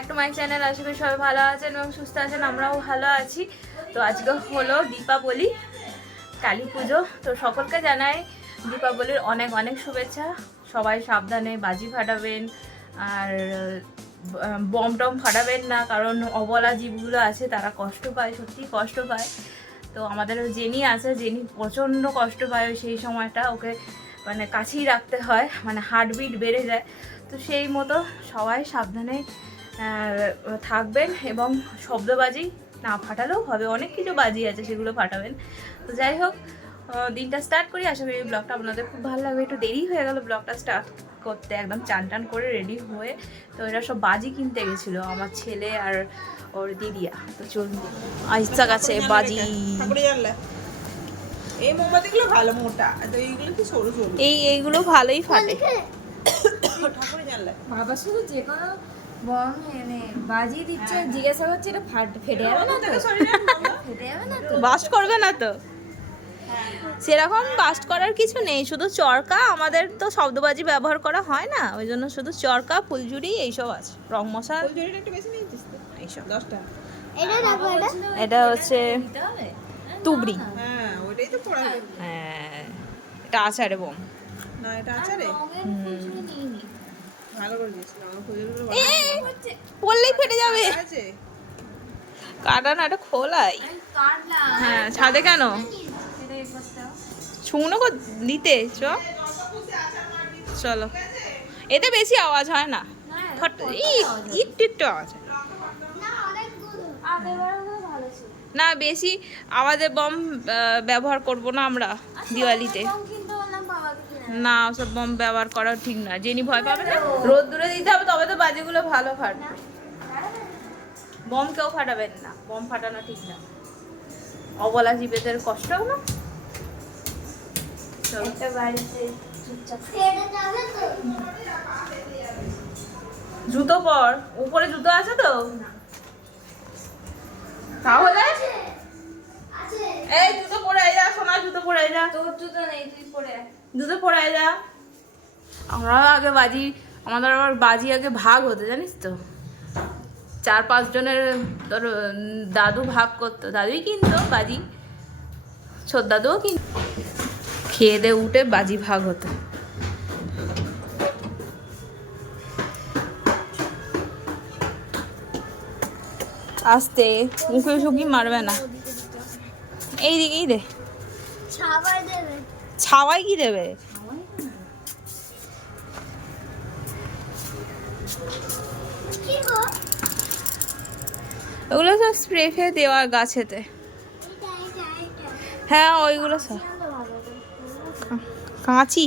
Back to my channel. আশা করি সবাই ভালো আছেন এবং সুস্থ আছেন, আমরাও ভালো আছি। তো আজকে হলো দীপাবলি, কালী পুজো। তো সকলকে জানাই দীপাবলির অনেক অনেক শুভেচ্ছা। সবাই সাবধানে বাজি ফাটাবেন আর বম টম ফাটাবেন না, কারণ অবলা জীবগুলো আছে তারা কষ্ট পায়, সত্যি কষ্ট পায়। তো আমাদের জেনি আছে, জেনি প্রচণ্ড কষ্ট পায় সেই সময়টা, ওকে মানে কাছেই রাখতে হয়, মানে হার্টবিট বেড়ে যায়। তো সেই মতো সবাই সাবধানে থাকবেন এবং শব্দবাজি না ফাটালেও হবে, অনেক কিছু বাজি আছে সেগুলো ফাটাবেন। তো যাই হোক, দিনটা স্টার্ট করি। আশা করি এই ব্লগটা আপনাদের খুব ভালো লাগবে। একটু দেরি হয়ে গেল ব্লগটা স্টার্ট করতে, একদম চান টান করে রেডি হয়ে। তো এরা সব বাজি কিনতে গেছিলো, আমার ছেলে আর ওর দিদিয়া। তো চলুন, ইচ্ছা আছে বাজি। এই মোমবাতিগুলো ভালো মোটা, তো এইগুলো কি সরু সরু, এইগুলো ভালোই ফাটে। ঠাকুরে জানলা বাবা শুধু যে কোনো বম এনে বাজিয়ে দিচ্ছে, জিজ্ঞাসা করছে এটা ফেটে যাবে না তো? ফেটে যাবে না তো? বাস্ট করবে না তো? সেরকম বাস্ট করার কিছু নেই, শুধু চরকা। আমাদের তো শব্দবাজি ব্যবহার করা হয় না, ওই জন্য শুধু চরকা, ফুলঝুরি এইসব আছে, রং মশলা ফুলঝুরিটা একটু বেশি নিয়েছিস তো, এইসব। 10টা। এটা হচ্ছে দিতে হবে? তুবড়ি। হ্যাঁ ওইটাই তো পড়া হবে। হ্যাঁ, এটা আচারে বোম। না এটা আচারে রঙের ফুলঝুরি নিইনি। ভালো করে দিয়েছিল, আমার ফুলঝুরিগুলো পড়লেই ফেটে যাবে। ভালো আছে। কাটা না, এটা খোলাই। আমি কাটলাম। হ্যাঁ, ছাদে কেন এটা এই পাশটা। শুকনো দিতে চলো। এতে বেশি আওয়াজ হয় না, হ্যাঁ, ফট একটু একটু আওয়াজ হয়। আগেরবারও ভালো ছিল। না, বেশি আওয়াজের বম ব্যবহার করব না আমরা দিওয়ালিতে। বম কিনতে বললাম বাবাকে কিনে। না, ওসব বম ব্যবহার করা ঠিক না, জেনি ভয় পাবে না। রোদ দূরে দিতে হবে, তবে তো বাজিগুলো ভালো ফাটবে। বম কেউ ফাটাবেন না, বম ফাটানো ঠিক না, অবলা জীবেদের কষ্ট হবে না। চলো। একটা বাড়িতে চুপচাপ জুতো পর, উপরে জুতো আছে তো তাহলে। এই জুতো পরে যা, সোনা জুতো পরে যা। তোর জুতো নেই, তুই পরে আয়। জুতো পরে যা। আমরা আগে বাজি, আমাদের আবার বাজি আগে ভাগ হতো জানিস তো, 4-5 জনের। তোর দাদু ভাগ করতো, দাদুই কিনতো বাজি, ছোট দাদুও কিনতো। খেয়ে দিয়ে উঠে বাজি ভাগ হতো। আস্তে, মুখে শুকি মারবে না, এই দিকেই দে। ছাওয়াই কি দেবে? ওগুলো সব স্প্রে ফে দেওয়ার গাছেতে। হ্যাঁ ওইগুলো সব কাঁচি।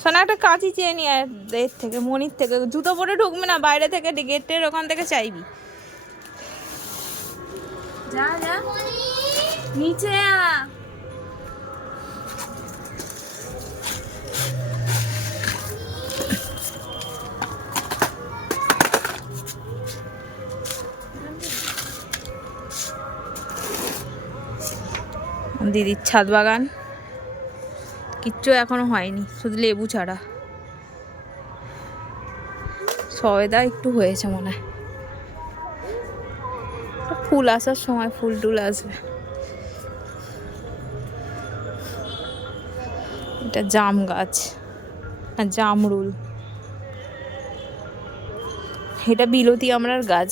শোনা, একটা কাঁচি চেয়ে নিয়ে আয় এর থেকে, মনির থেকে। জুতো পরে ঢুকবে না, বাইরে থেকে গেটের ওখান থেকে চাইবি। যা যা নিচে আ। দিদির ছাদ বাগান কিচ্ছু এখনো হয়নি, শুধু লেবু ছাড়া। সবেদা একটু হয়েছে মনে হয়, ফুল আসার সময় ফুল টুল আসবে। এটা জাম গাছ, না জামরুল। এটা বিলতি আমরার গাছ,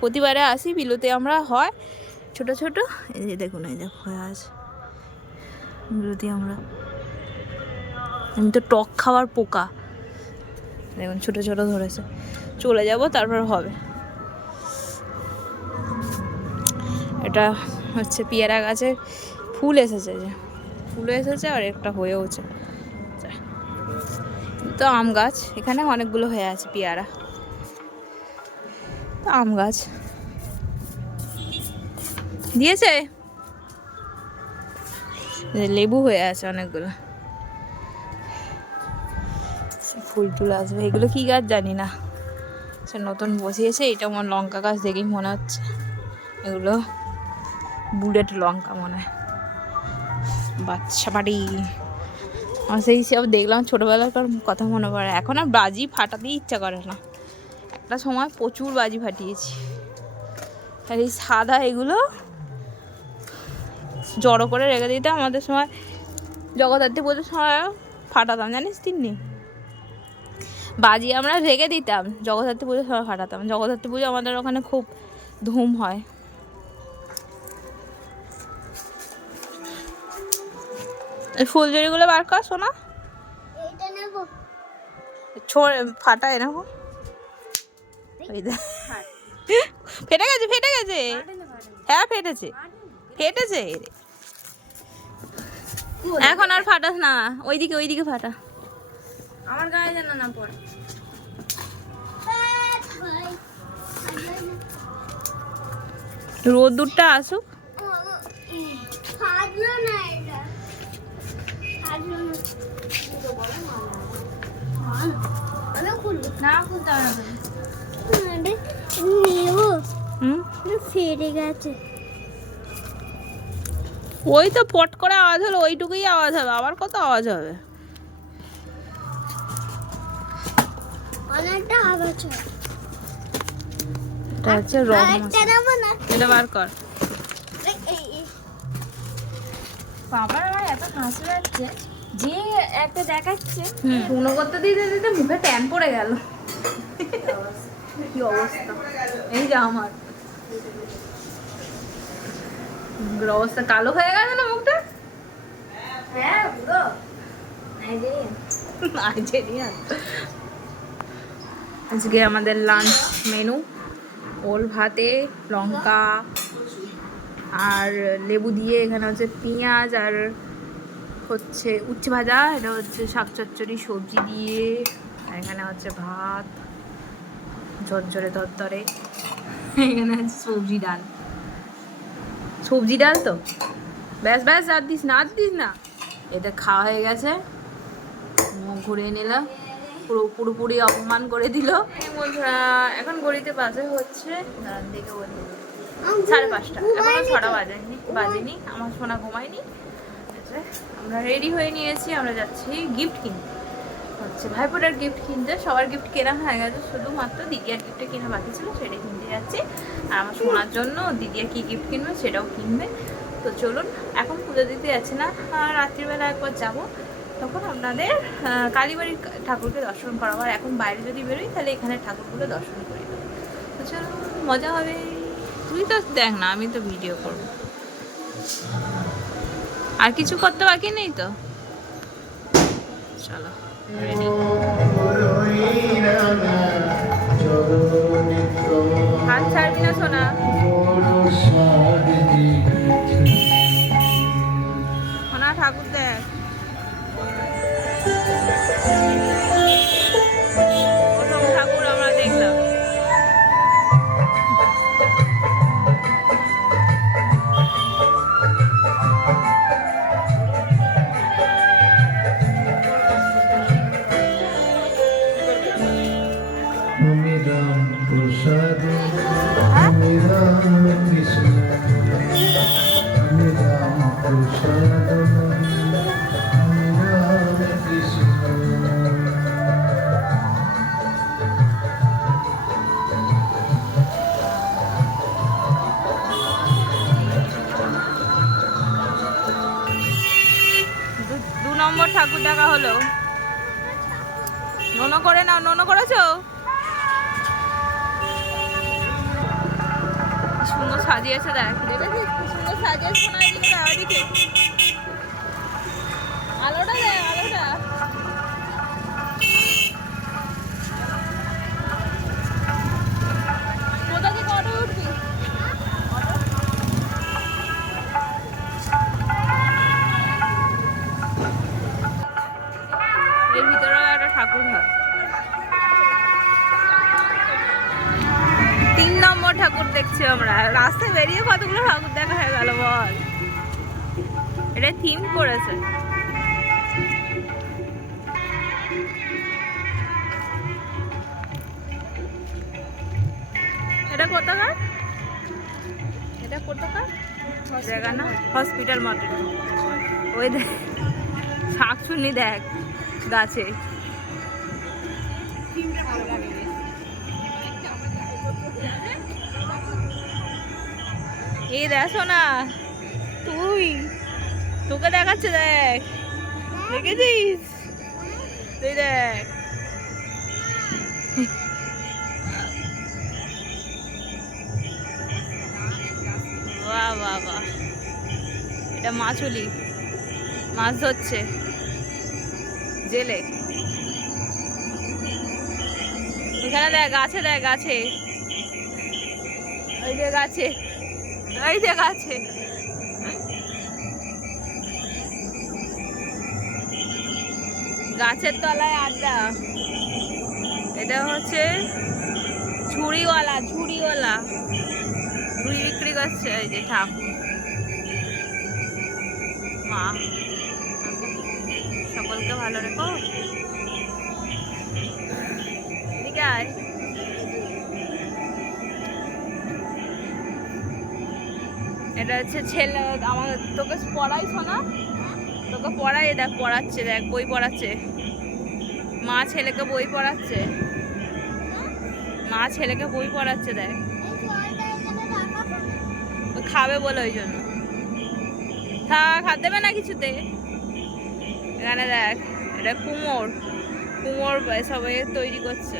প্রতিবারে আসি বিলতি আমরা হয় ছোট ছোট। এই যে দেখুন, এই দেখো হয়ে আছে বিলতি আমরা। আমি তো টক খাওয়ার পোকা, দেখুন ছোট ছোট ধরেছে। চলে যাব, তারপর হবে। এটা হচ্ছে পেয়ারা গাছে ফুল এসেছে, যে ফুল এসেছে আর একটা হয়েওছে। তো আম গাছ, এখানে অনেকগুলো হয়ে আছে পেয়ারা। তো আম গাছ দিয়েছে, লেবু হয়ে আছে অনেকগুলো। ফুল টুল আসবে। এগুলো কি গাছ জানি না, সে নতুন বসিয়েছে। এটা আমার লঙ্কা গাছ দেখেই মনে হচ্ছে, এগুলো বুলেট লঙ্কা মনে হয়। বাচ্চা বাড়ি, আমার সেই সব দেখলাম ছোটোবেলাকার কথা মনে পড়ে। এখন আর বাজি ফাটাতেই ইচ্ছা করে না, একটা সময় প্রচুর বাজি ফাটিয়েছি। আর এই সাদা এগুলো জড়ো করে রেখে দিতাম, আমাদের সময় জগদ্ধাত্রী পুজোর সময় ফাটাতাম, জানিস তিন্নি? বাজি আমরা রেখে দিতাম, জগদ্ধাত্রী পুজোর সময় ফাটাতাম। জগদ্ধাত্রী পুজো আমাদের ওখানে খুব ধুম হয়। এই ফুলঝুরিগুলো বার কর শোনা, ফাটা এরকম। ফেটে গেছে, ফেটে গেছে, হ্যাঁ ফেটেছে, ফেটেছে। এখন আর ফাটাস না, ওইদিকে ওইদিকে ফাটা, আমার গায়ে যেন না পড়ে। রোদ্দুরটা আসুক। না খুলতে হবে না। ফেটে গেছে। ওই তো পট করে আওয়াজ হলো, ওইটুকুই আওয়াজ হবে, আবার কত আওয়াজ হবে? অনেকটা আওয়াজ হয়। এটা হচ্ছে রং মশলা। এটা বার কর। বাবার আমার এত হাসি লাগছে যে একটা দেখাচ্ছে, হুম। শুকনো করতে দিতে দিতে মুখে ট্যান পড়ে গেল। কি অবস্থা, এই যে আমার মুখের অবস্থা কালো হয়ে গেছে না মুখটা। হ্যাঁ পুরো নাইজেরিয়ান। নাইজেরিয়ান। আজকে আমাদের লাঞ্চ মেনু ওল ভাতে লঙ্কা আর লেবু দিয়ে, এখানে হচ্ছে পেঁয়াজ আর হচ্ছে উচ্ছে ভাজা, এটা হচ্ছে শাক চচ্চড়ি সবজি দিয়ে, আর এখানে হচ্ছে ভাত ঝরঝরে তরতরে, এখানে আছে সবজি ডাল। সবজি ডাল তো ব্যাস ব্যাস, আর দিস না, আর দিস না। এদের খাওয়া হয়ে গেছে, মুখ ঘুরিয়ে নিল, পুরোপুরি অপমান করে দিল। এখন ঘড়িতে বাজে হচ্ছে দিকে বলি 5:30, এখনো 6টা বাজেনি। আমার সোনা ঘুমায়নি। আমরা রেডি হয়ে নিয়েছি, আমরা যাচ্ছি গিফট কিনতে, হচ্ছে ভাইফোঁটার গিফট কিনতে। সবার গিফট কেনা হয়ে গেছে, শুধুমাত্র দিদিয়ার গিফটটা কেনা বাকি ছিল, সেটাই কিনতে যাচ্ছি। আর আমার সোনার জন্য দিদিয়া কী গিফট কিনবে সেটাও কিনবে। তো চলুন, এখন পুজো দিতে যাচ্ছি না, রাত্রিবেলা একবার যাবো, তখন আপনাদের কালীবাড়ির ঠাকুরকে দর্শন করাবো। আর এখন বাইরে যদি বেরোই তাহলে এখানে ঠাকুরগুলো দর্শন করে দেবো। তো চলো, মজা হবে। তুই তো দেখ না, আমি তো ভিডিও করব। আর কিছু করতে বাকি নেই তো, চলো রেডি। হাত ছাড়বি না সোনা। সোনা ঠাকুর দেখ, প্রথম ঠাকুর আমরা দেখলাম। প্রসাদ আমি রাম কৃষ্ণ, আমি রাম প্রসাদ, আমি রাম কৃষ্ণ। দু নম্বর ঠাকুর দেখা হলো। নোনো করে নাও, নোনো করেছো? সুন্দর সাজিয়েছে, দেখ দেখেছিস কি সুন্দর সাজিয়েছে না? এদিকে দাও, এদিকে আলোটা দেখ, আলোটা। কোথা থেকে অটো উঠবি? এর ভিতরে একটা ঠাকুর হয়। 3 নম্বর ঠাকুর দেখছি আমরা। রাস্তায় বেরিয়ে কতগুলো ঠাকুর দেখা হয়ে গেল বল। এটা থিম করেছে। এটা কোথাকার? এটা কোথাকার জায়গা না? হসপিটাল মতো। ওই দেখ শাক শুনি, দেখ গাছে। এই দেখো না তুই, তোকে দেখাচ্ছে, দেখ, দেখেছিস? তুই দেখ, বাহ বাহ বাহ, এটা মাছুলি, মাছ ধরছে জেলে। এখানে দেখ, গাছে দেখ, গাছে, ওই যে গাছে, ওই যে গাছে। গাছের তলায় আড্ডা। এটা হচ্ছে ঝুড়িওয়ালা, ঝুড়িওয়ালা ঝুড়ি বিক্রি করছে। এই যে ঠাকুর, মা সকলকে ভালো রেখো। ঠিক আছে, এটা হচ্ছে ছেলে আমার, তোকে পড়াইছো না? তোকে পড়াই, দেখ পড়াচ্ছে, দেখ বই পড়াচ্ছে, মা ছেলেকে বই পড়াচ্ছে, মা ছেলেকে বই পড়াচ্ছে, দেখ ও খাবে বলে ওই জন্য। থাক, হাত দেবে না কিছুতে। এখানে দেখ, এটা কুমোর, কুমোর সবাই তৈরি করছে।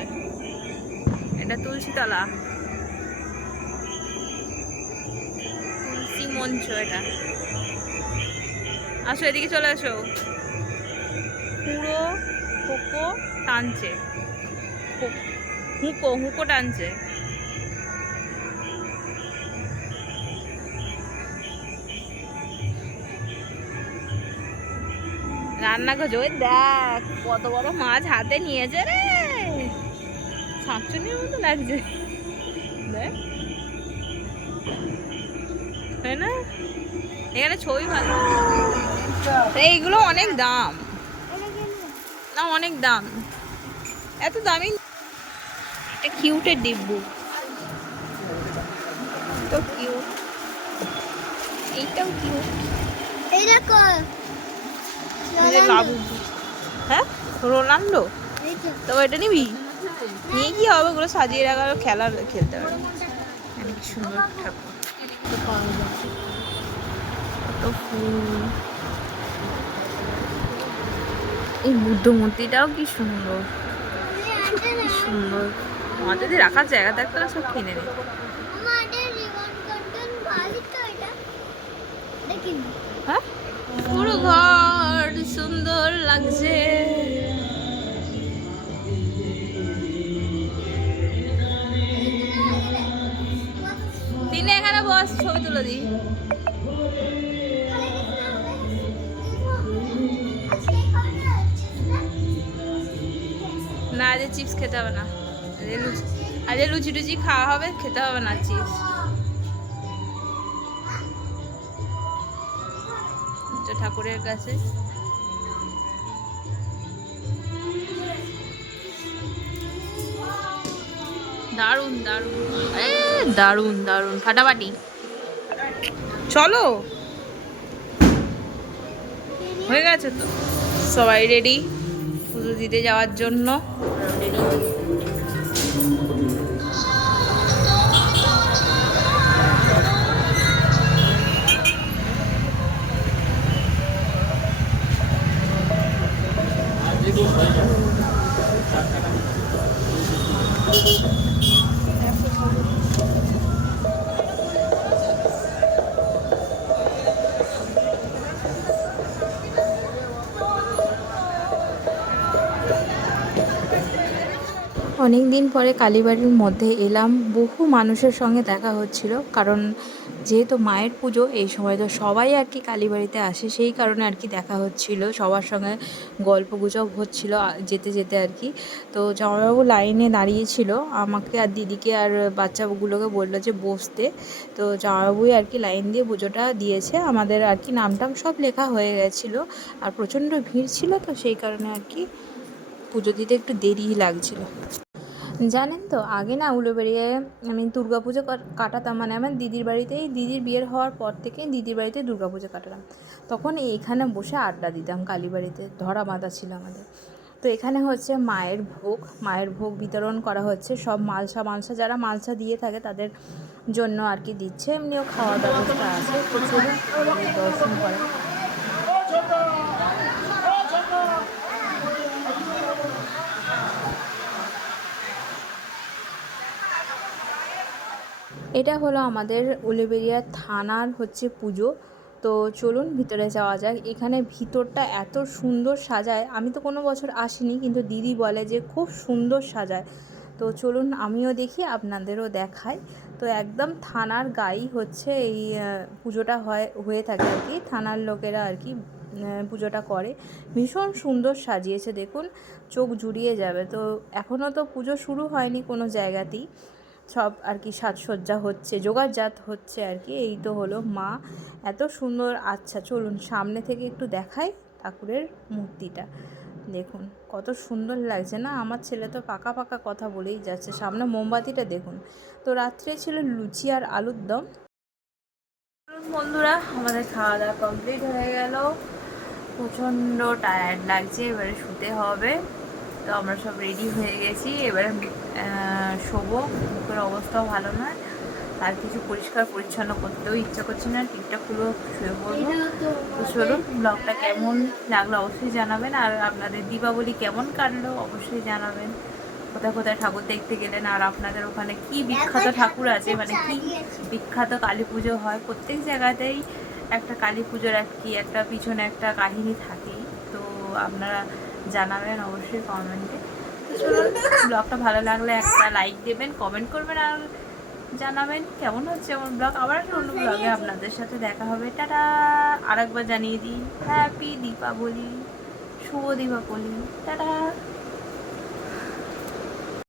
এটা তুলসীতলা, তুলসী মঞ্চ। এটা আসো, এদিকে চলে আসো। পুরো হুঁকো টানছে, হুঁকো হুঁকো টানছে। রান্না করছে, ওই দেখ কত বড় মাছ হাতে নিয়েছে রে, শাকচুনির মতো লাগছে, দেখ, তাই না? এখানে ছবি ভালো, এইগুলো অনেক দাম না, অনেক দাম, এত দামি। এটা কিউটের ডিব্বু, তো কিউট, এইটাও কিউট। এই দেখো বাবু, হ্যাঁ রোনাল্ডো, তো এটা নিবি? নিয়ে কি হবে, ওগুলো সাজিয়ে রাখা, খেলা খেলতে পারবে। অনেক সুন্দর ঠাকুর, কত ফুল। এই বুদ্ধ মূর্তিটাও কি সুন্দর, কি সুন্দর। আমাদের যদি রাখার জায়গা থাকতো না, সব কিনে নিত। হ্যাঁ, পুরো ঘর সুন্দর লাগছে। তিনি এখানে বস, ছবি তুলে দিই। না, আজ চিপস খেতে হবে না, আজ লুচি টুচি খাওয়া হবে, খেতে হবে না চিপস। ঠাকুরের কাছে দারুন দারুন, দারুন দারুন, ফাটাফাটি। চলো, হয়ে গেছে তো, সবাই রেডি পুজো দিতে যাওয়ার জন্য। রেডি, অনেক দিন পরে কালীবাড়ির মধ্যে এলাম। বহু মানুষের সঙ্গে দেখা হচ্ছিল, কারণ যেহেতু মায়ের পুজো এই সময়, তো সবাই আর কি কালীবাড়িতে আসে, সেই কারণে আর কি দেখা হচ্ছিল, সবার সঙ্গে গল্প গুজব হচ্ছিল যেতে যেতে আর কি। তো জামাইবাবু লাইনে দাঁড়িয়েছিল, আমাকে আর দিদিকে আর বাচ্চাগুলোকে বললো যে বসতে। তো জামাইবাবুই আর কি লাইন দিয়ে পুজোটা দিয়েছে, আমাদের আর কি নামটাম সব লেখা হয়ে গেছিলো। আর প্রচণ্ড ভিড় ছিল, তো সেই কারণে আর কি পুজো দিতে একটু দেরিই লাগছিল। জানেন তো, আগে না উলুবেড়িয়ায় আমি দুর্গাপুজো কাটাতাম, মানে আমার দিদির বাড়িতেই, দিদির বিয়ের হওয়ার পর থেকে দিদির বাড়িতে দুর্গাপুজো কাটালাম। তখন এইখানে বসে আড্ডা দিতাম, কালীবাড়িতে ধরা বাঁধা ছিল আমাদের। তো এখানে হচ্ছে মায়ের ভোগ বিতরণ করা হচ্ছে। সব মালসা যারা মালসা দিয়ে থাকে তাদের জন্য আর কি দিচ্ছে, এমনিও খাওয়ার ব্যবস্থা আছে। তো চলুন দর্শন করা। এটা হলো আমাদের উলুবেড়িয়া থানার হচ্ছে পুজো। তো চলুন ভিতরে যাওয়া যাক। এখানে ভিতরটা এত সুন্দর সাজায়, আমি তো কোনো বছর আসিনি, কিন্তু দিদি বলে যে খুব সুন্দর সাজায়। তো চলুন আমিও দেখি, আপনাদেরও দেখাই। তো একদম থানার গায়েই হচ্ছে এই পুজোটা হয়ে থাকে আর কি, থানার লোকেরা আর কি পুজোটা করে। ভীষণ সুন্দর সাজিয়েছে, দেখুন চোখ জুড়িয়ে যাবে। তো এখনও তো পুজো শুরু হয়নি কোনো জায়গাতেই, সব আর কি সাজসজ্জা হচ্ছে, জোগাড়জাত হচ্ছে আর কি। এই তো হলো মা, এত সুন্দর। আচ্ছা চলুন সামনে থেকে একটু দেখাই ঠাকুরের মূর্তিটা, দেখুন কত সুন্দর লাগছে না। আমার ছেলে তো পাকা কথা বলেই যাচ্ছে। সামনে মোমবাতিটা দেখুন। তো রাত্রে ছিল লুচি আর আলুর দম। বন্ধুরা, আমাদের খাওয়া দাওয়া কমপ্লিট হয়ে গেল, প্রচণ্ড টায়ার্ড লাগছে, এবারে শুতে হবে। তো আমরা সব রেডি হয়ে গেছি, এবারে শোবো। মুখের অবস্থাও ভালো নয়, আর কিছু পরিষ্কার পরিচ্ছন্ন করতেও ইচ্ছা করছে না, টিকটাকগুলো শুয়ে পড়বো। তো চলুন, ব্লগটা কেমন লাগলো অবশ্যই জানাবেন, আর আপনাদের দীপাবলি কেমন কাটলো অবশ্যই জানাবেন। কোথায় ঠাকুর দেখতে গেলেন, আর আপনাদের ওখানে কি বিখ্যাত ঠাকুর আছে, মানে কি বিখ্যাত কালী পুজো হয়। প্রত্যেক জায়গাতেই একটা কালী পুজোর একটা পিছনে একটা কাহিনী থাকেই। তো আপনারা জানাবেন অবশ্যই কমেন্টে। তো চলুন, ব্লগটা ভালো লাগলে একটা লাইক দেবেন, কমেন্ট করবেন, আর জানাবেন কেমন হচ্ছে আমার ব্লগ। আবার একটা অন্য ব্লগে আপনাদের সাথে দেখা হবে। টাটা। আরেকবার জানিয়ে দিই, হ্যাপি দীপাবলি, শুভ দীপাবলি, টাটা।